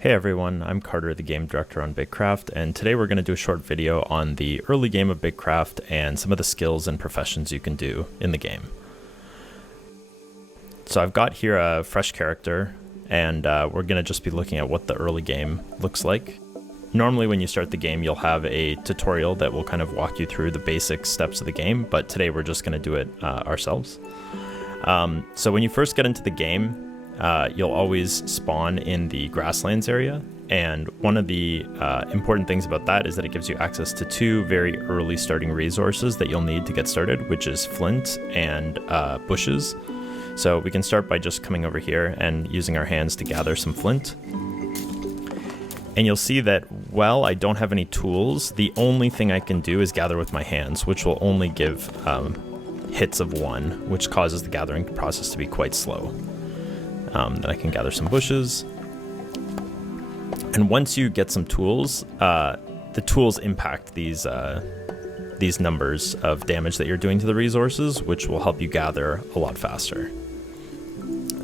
Hey everyone, I'm Carter, the game director on BitCraft, and today we're going to do a short video on the early game of BitCraft and some of the skills and professions you can do in the game. So I've got here a fresh character, and we're going to just be looking at what the early game looks like. Normally when you start the game, you'll have a tutorial that will kind of walk you through the basic steps of the game, but today we're just going to do it ourselves. So when you first get into the game, you'll always spawn in the grasslands area, and one of the important things about that is that it gives you access to two very early starting resources that you'll need to get started, which is flint and bushes. So we can start by just coming over here and using our hands to gather some flint. And you'll see that, well, I don't have any tools. The only thing I can do is gather with my hands, which will only give hits of 1, which causes the gathering process to be quite slow. Then I can gather some bushes. And once you get some tools, the tools impact these numbers of damage that you're doing to the resources, which will help you gather a lot faster.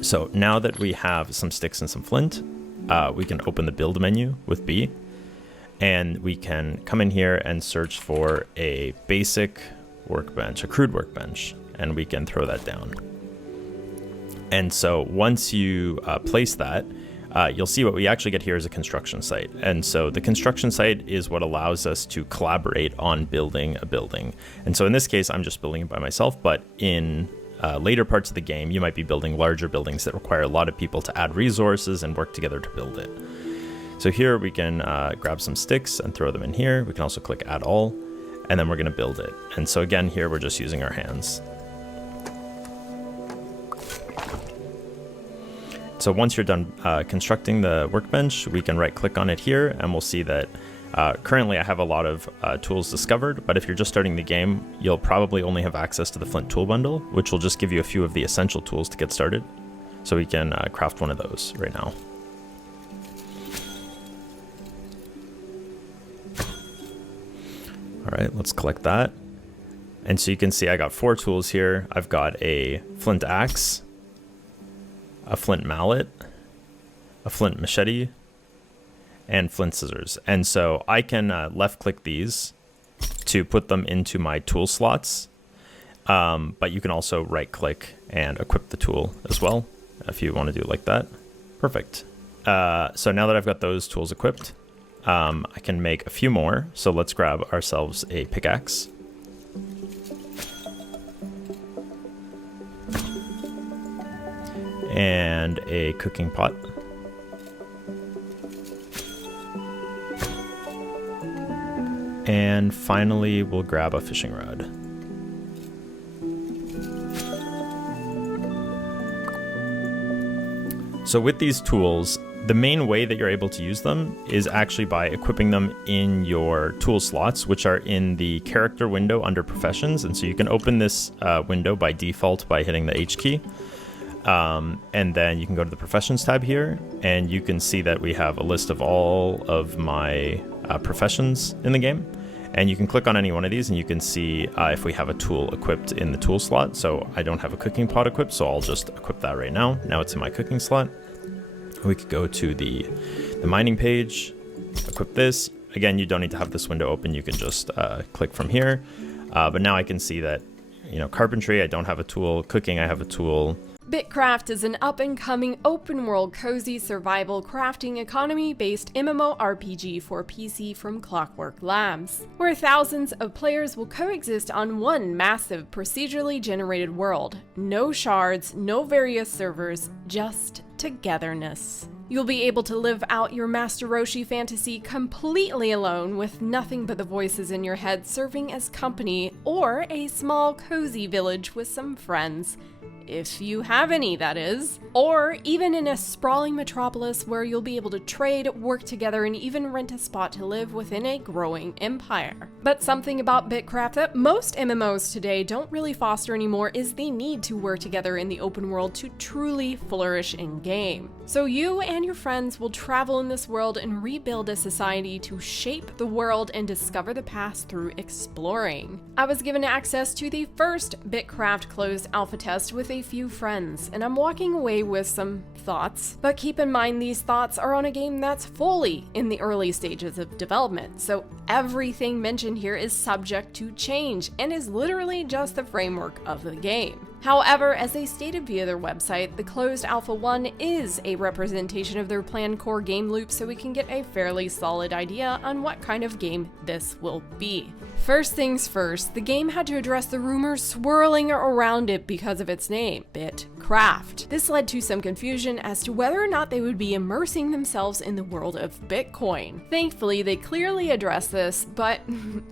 So now that we have some sticks and some flint, we can open the build menu with B, and we can come in here and search for a basic workbench, a crude workbench, and we can throw that down. And so once you place that, you'll see what we actually get here is a construction site. And so the construction site is what allows us to collaborate on building a building. And so in this case, I'm just building it by myself, but in later parts of the game, you might be building larger buildings that require a lot of people to add resources and work together to build it. So here we can grab some sticks and throw them in here. We can also click add all, and then we're gonna build it. And so again, here we're just using our hands. So once you're done constructing the workbench, we can right click on it here, and we'll see that currently I have a lot of tools discovered, but if you're just starting the game, you'll probably only have access to the flint tool bundle, which will just give you a few of the essential tools to get started. So we can craft one of those right now. All right, let's collect that. And so you can see I got 4 tools here. I've got a flint axe, a flint mallet, a flint machete, and flint scissors. And so I can left click these to put them into my tool slots, but you can also right click and equip the tool as well if you want to do it like that. Perfect. So now that I've got those tools equipped, I can make a few more. So let's grab ourselves a pickaxe. And a cooking pot. And finally, we'll grab a fishing rod. So with these tools, the main way that you're able to use them is actually by equipping them in your tool slots, which are in the character window under professions. And so you can open this window by default by hitting the H key. And then you can go to the professions tab here, and you can see that we have a list of all of my professions in the game. And you can click on any one of these and you can see if we have a tool equipped in the tool slot. So I don't have a cooking pot equipped, so I'll just equip that right now. Now it's in my cooking slot. We could go to the mining page, equip this. Again, you don't need to have this window open. You can just click from here. But now I can see that, you know, carpentry, I don't have a tool. Cooking, I have a tool. BitCraft is an up-and-coming open-world cozy survival crafting economy-based MMORPG for PC from Clockwork Labs, where thousands of players will coexist on one massive procedurally generated world. No shards, no various servers, just togetherness. You'll be able to live out your Master Roshi fantasy completely alone, with nothing but the voices in your head serving as company, or a small cozy village with some friends. If you have any, that is. Or even in a sprawling metropolis where you'll be able to trade, work together, and even rent a spot to live within a growing empire. But something about BitCraft that most MMOs today don't really foster anymore is the need to work together in the open world to truly flourish in-game. So you and your friends will travel in this world and rebuild a society to shape the world and discover the past through exploring. I was given access to the first BitCraft closed alpha test with a few friends, and I'm walking away with some thoughts. But keep in mind, these thoughts are on a game that's fully in the early stages of development, so everything mentioned here is subject to change and is literally just the framework of the game. However, as they stated via their website, the closed Alpha 1 is a representation of their planned core game loop, so we can get a fairly solid idea on what kind of game this will be. First things first, the game had to address the rumors swirling around it because of its name, BitCraft. This led to some confusion as to whether or not they would be immersing themselves in the world of Bitcoin. Thankfully, they clearly addressed this, but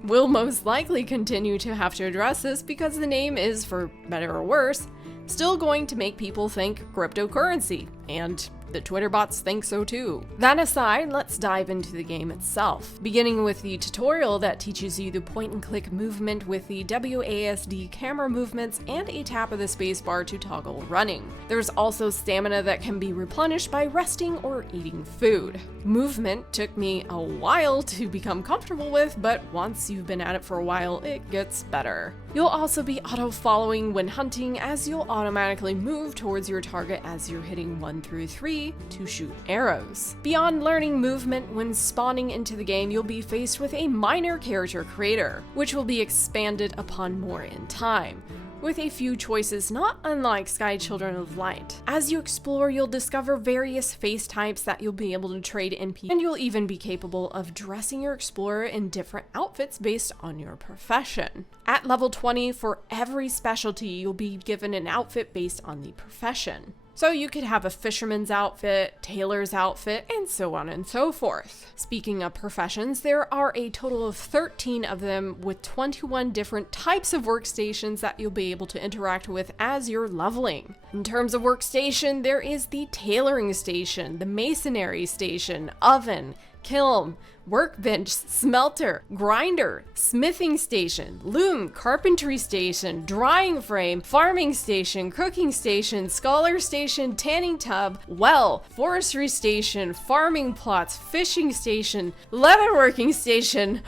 will most likely continue to have to address this because the name is, for better or worse, still going to make people think cryptocurrency, and the Twitter bots think so too. That aside, let's dive into the game itself, beginning with the tutorial that teaches you the point-and-click movement with the WASD camera movements and a tap of the spacebar to toggle running. There's also stamina that can be replenished by resting or eating food. Movement took me a while to become comfortable with, but once you've been at it for a while, it gets better. You'll also be auto-following when hunting, as you'll automatically move towards your target as you're hitting 1 through 3 to shoot arrows. Beyond learning movement, when spawning into the game, you'll be faced with a minor character creator, which will be expanded upon more in time, with a few choices not unlike Sky Children of Light. As you explore, you'll discover various face types that you'll be able to trade in, and you'll even be capable of dressing your explorer in different outfits based on your profession. At level 20, for every specialty, you'll be given an outfit based on the profession. So you could have a fisherman's outfit, tailor's outfit, and so on and so forth. Speaking of professions, there are a total of 13 of them with 21 different types of workstations that you'll be able to interact with as you're leveling. In terms of workstation, there is the tailoring station, the masonry station, oven, kiln, workbench, smelter, grinder, smithing station, loom, carpentry station, drying frame, farming station, cooking station, scholar station, tanning tub, well, forestry station, farming plots, fishing station, leatherworking station,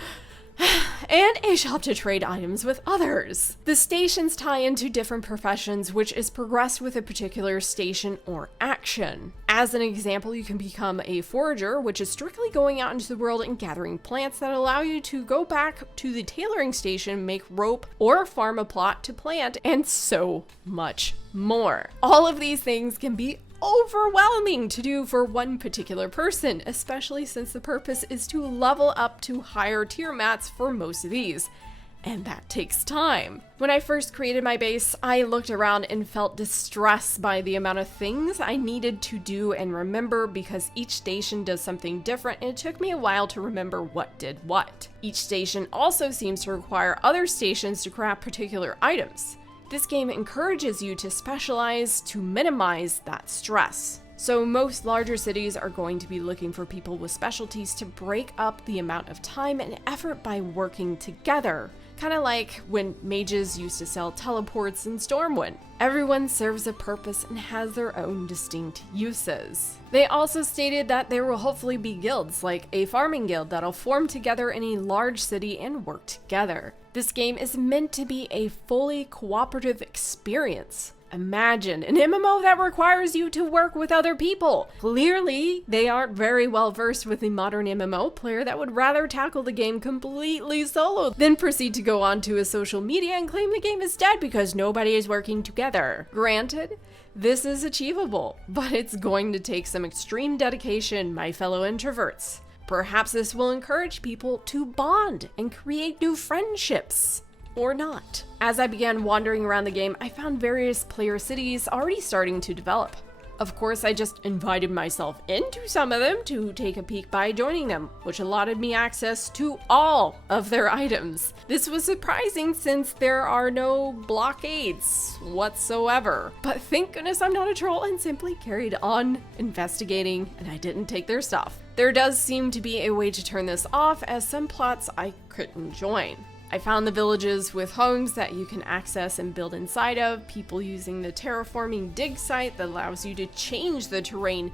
and a shop to trade items with others. The stations tie into different professions, which is progressed with a particular station or action. As an example, you can become a forager, which is strictly going out into the world and gathering plants that allow you to go back to the tailoring station, make rope, or farm a plot to plant, and so much more. All of these things can be overwhelming to do for one particular person, especially since the purpose is to level up to higher tier mats for most of these, and that takes time. When I first created my base, I looked around and felt distressed by the amount of things I needed to do and remember, because each station does something different, and it took me a while to remember what did what. Each station also seems to require other stations to craft particular items. This game encourages you to specialize to minimize that stress. So most larger cities are going to be looking for people with specialties to break up the amount of time and effort by working together. Kind of like when mages used to sell teleports in Stormwind. Everyone serves a purpose and has their own distinct uses. They also stated that there will hopefully be guilds, like a farming guild, that'll form together in a large city and work together. This game is meant to be a fully cooperative experience. Imagine an MMO that requires you to work with other people. Clearly, they aren't very well versed with the modern MMO player that would rather tackle the game completely solo than proceed to go onto a social media and claim the game is dead because nobody is working together. Granted, this is achievable, but it's going to take some extreme dedication, my fellow introverts. Perhaps this will encourage people to bond and create new friendships. Or not. As I began wandering around the game, I found various player cities already starting to develop. Of course, I just invited myself into some of them to take a peek by joining them, which allotted me access to all of their items. This was surprising since there are no blockades whatsoever. But thank goodness I'm not a troll and simply carried on investigating, and I didn't take their stuff. There does seem to be a way to turn this off, as some plots I couldn't join. I found the villages with homes that you can access and build inside of, people using the terraforming dig site that allows you to change the terrain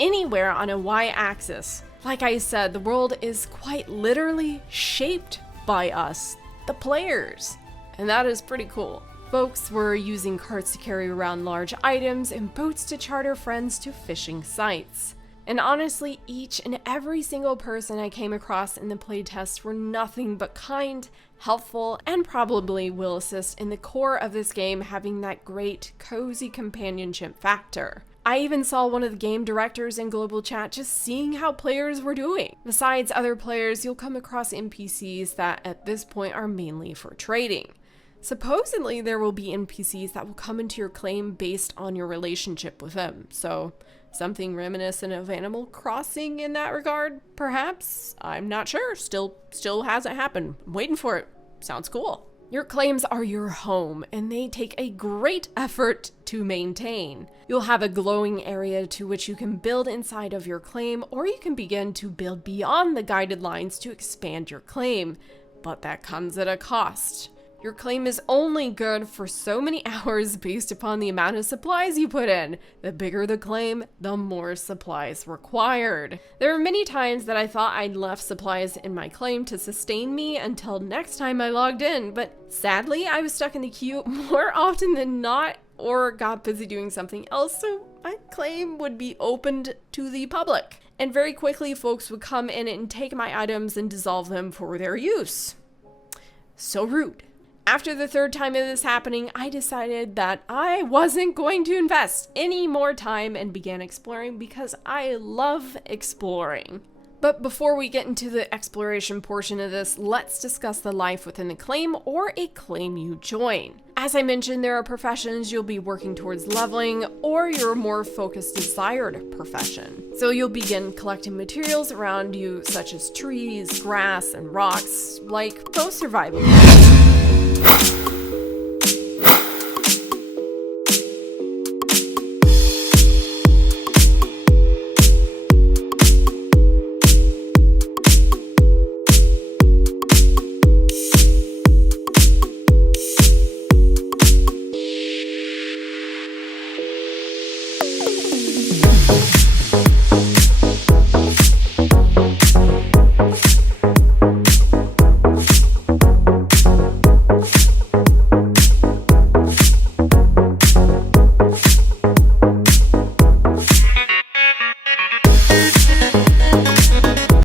anywhere on a y-axis. Like I said, the world is quite literally shaped by us, the players, and that is pretty cool. Folks were using carts to carry around large items and boats to charter friends to fishing sites. And honestly, each and every single person I came across in the playtest were nothing but kind, helpful, and probably will assist in the core of this game, having that great, cozy companionship factor. I even saw one of the game directors in global chat just seeing how players were doing. Besides other players, you'll come across NPCs that at this point are mainly for trading. Supposedly, there will be NPCs that will come into your claim based on your relationship with them, so something reminiscent of Animal Crossing in that regard, perhaps? I'm not sure. Still hasn't happened. I'm waiting for it. Sounds cool. Your claims are your home, and they take a great effort to maintain. You'll have a glowing area to which you can build inside of your claim, or you can begin to build beyond the guided lines to expand your claim, but that comes at a cost. Your claim is only good for so many hours based upon the amount of supplies you put in. The bigger the claim, the more supplies required. There are many times that I thought I'd left supplies in my claim to sustain me until next time I logged in, but sadly I was stuck in the queue more often than not or got busy doing something else, so my claim would be opened to the public. And very quickly folks would come in and take my items and dissolve them for their use. So rude. After the third time of this happening, I decided that I wasn't going to invest any more time and began exploring because I love exploring. But before we get into the exploration portion of this, let's discuss the life within the claim or a claim you join. As I mentioned, there are professions you'll be working towards leveling or your more focused desired profession. So you'll begin collecting materials around you such as trees, grass, and rocks, like most survival games.